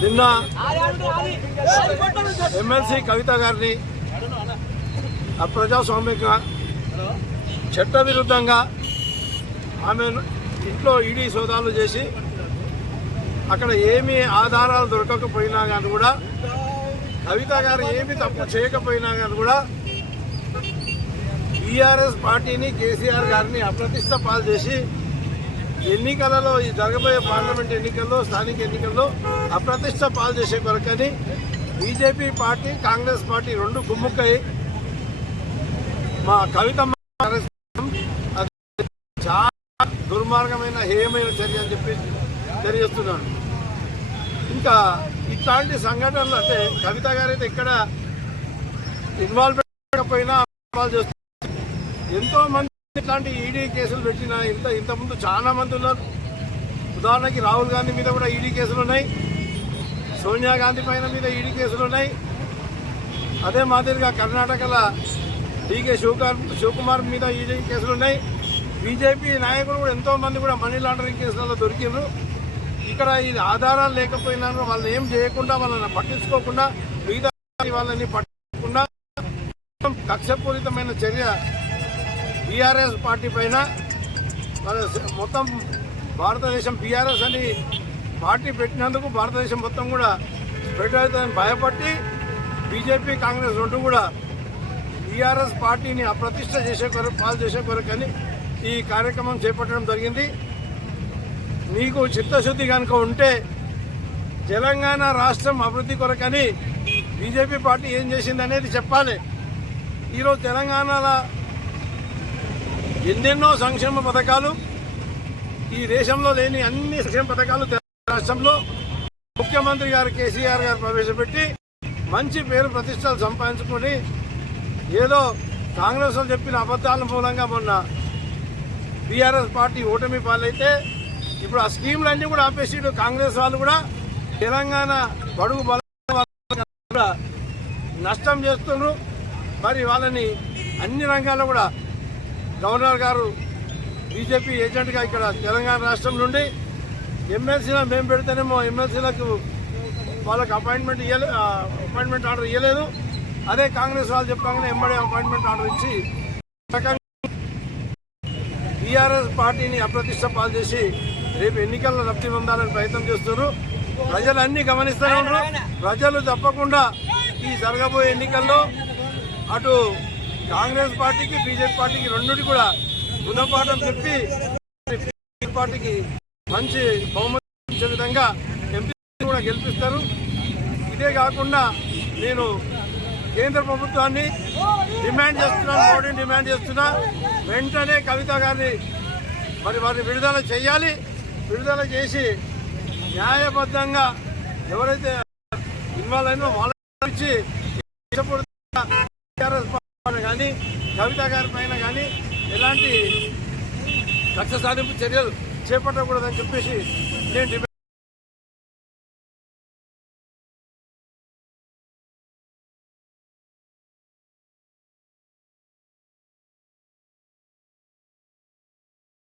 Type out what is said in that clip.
నిన్న ఎమ్మెల్సీ కవిత గారిని అప్రజాస్వామికంగా చట్టవిరుద్ధంగా ఆమె ఇంట్లో ఈడీ సోదాలు చేసి అక్కడ ఏమీ ఆధారాలు దొరకకపోయినా కానీ కూడా కవిత గారు ఏమి తప్పు చేయకపోయినా కానీ కూడా టీఆర్ఎస్ పార్టీని కేసీఆర్ గారిని అప్రతిష్ట పాలు చేసి ఎన్నికలలో ఈ జరగబోయే పార్లమెంట్ ఎన్నికల్లో స్థానిక ఎన్నికల్లో అప్రతిష్ట పాలు చేసే కొరకని బీజేపీ పార్టీ కాంగ్రెస్ పార్టీ రెండు గుమ్ముక్కై మా కవితమ్మ చాలా దుర్మార్గమైన హేయమైన చర్య అని చెప్పి తెలియజేస్తున్నాను. ఇంకా ఇట్లాంటి సంఘటనలు అంటే కవిత గారైతే ఇక్కడ ఇన్వాల్వ్మెంట్ కాకపోయినా చేస్తున్నారు. ఎంతో మంది ఇట్లాంటి ఈడీ కేసులు పెట్టిన ఇంతకుముందు చాలా మంది ఉన్నారు. ఉదాహరణకి రాహుల్ గాంధీ మీద కూడా ఈడీ కేసులు ఉన్నాయి, సోనియా గాంధీ పైన మీద ఈడీ కేసులు ఉన్నాయి. అదే మాదిరిగా కర్ణాటకలో డీకే శివకుమార్ మీద ఈడీ కేసులు ఉన్నాయి. బీజేపీ నాయకులు కూడా ఎంతో మంది కూడా మనీ లాండరింగ్ కేసులలో దొరికిండ్రు. ఇక్కడ ఈ ఆధారాలు లేకపోయినా వాళ్ళని ఏం చేయకుండా వాళ్ళని పట్టించుకోకుండా మిగతా వాళ్ళని పట్టించకుండా కక్షపూరితమైన చర్య బీఆర్ఎస్ పార్టీ పైన మొత్తం భారతదేశం బీఆర్ఎస్ అని పార్టీ పెట్టినందుకు భారతదేశం మొత్తం కూడా స్ప్రెడ్ అవుతుందని భయపట్టి బీజేపీ కాంగ్రెస్ రెండు కూడా బీఆర్ఎస్ పార్టీని అప్రతిష్ట చేసే పాలు చేసే కొరకని ఈ కార్యక్రమం చేపట్టడం జరిగింది. మీకు చిత్తశుద్ధి కనుక ఉంటే తెలంగాణ రాష్ట్రం అభివృద్ధి కొరకని బీజేపీ పార్టీ ఏం చేసింది అనేది చెప్పాలి. ఈరోజు తెలంగాణలో ఎన్నెన్నో సంక్షేమ పథకాలు, ఈ దేశంలో లేని అన్ని సంక్షేమ పథకాలు తెలంగాణ రాష్ట్రంలో ముఖ్యమంత్రి గారు కేసీఆర్ గారు ప్రవేశపెట్టి మంచి పేరు ప్రతిష్టలు సంపాదించుకొని ఏదో కాంగ్రెస్ వాళ్ళు చెప్పిన అబద్ధాల మూలంగా మొన్న బీఆర్ఎస్ పార్టీ ఓటమి పాలైతే ఇప్పుడు ఆ స్కీములన్నీ కూడా ఆపేసి కాంగ్రెస్ వాళ్ళు కూడా తెలంగాణ బడుగు బల నష్టం చేస్తున్నారు. మరి వాళ్ళని అన్ని రంగాల్లో కూడా గవర్నర్ గారు బీజేపీ ఏజెంట్గా ఇక్కడ తెలంగాణ రాష్ట్రం నుండి ఎమ్మెల్సీలో మేము పెడితేనేమో ఎమ్మెల్సీలకు వాళ్ళకి అపాయింట్మెంట్ ఆర్డర్ ఇవ్వలేదు. అదే కాంగ్రెస్ వాళ్ళు చెప్పగానే ఎంబడే అపాయింట్మెంట్ ఆర్డర్ ఇచ్చి టీఆర్ఎస్ పార్టీని అప్రతిష్ట పాలు చేసి రేపు ఎన్నికల్లో లబ్ధి పొందాలని ప్రయత్నం చేస్తున్నారు. ప్రజలు అన్ని గమనిస్తూనే ఉన్నారు. ప్రజలు తప్పకుండా ఈ జరగబోయే ఎన్నికల్లో అటు కాంగ్రెస్ పార్టీకి బీజేపీ పార్టీకి రెండుటి కూడా గుణపాఠం చెప్పి పార్టీకి మంచి బహుమతి ఇచ్చే విధంగా ఎంపీ కూడా గెలిపిస్తారు. ఇదే కాకుండా నేను కేంద్ర ప్రభుత్వాన్ని డిమాండ్ చేస్తున్నాను, మోడీని డిమాండ్ చేస్తున్నా, వెంటనే కవిత గారిని మరి వారిని విడుదల చేయాలి. విడుదల చేసి న్యాయబద్ధంగా ఎవరైతే ఇన్వాల్వ్ అయినా వాళ్ళ ఇచ్చి కానీ కవిత గారి పైన కానీ ఎలాంటి కక్ష సాధింపు చర్యలు చేపట్టకూడదని చెప్పేసి నేను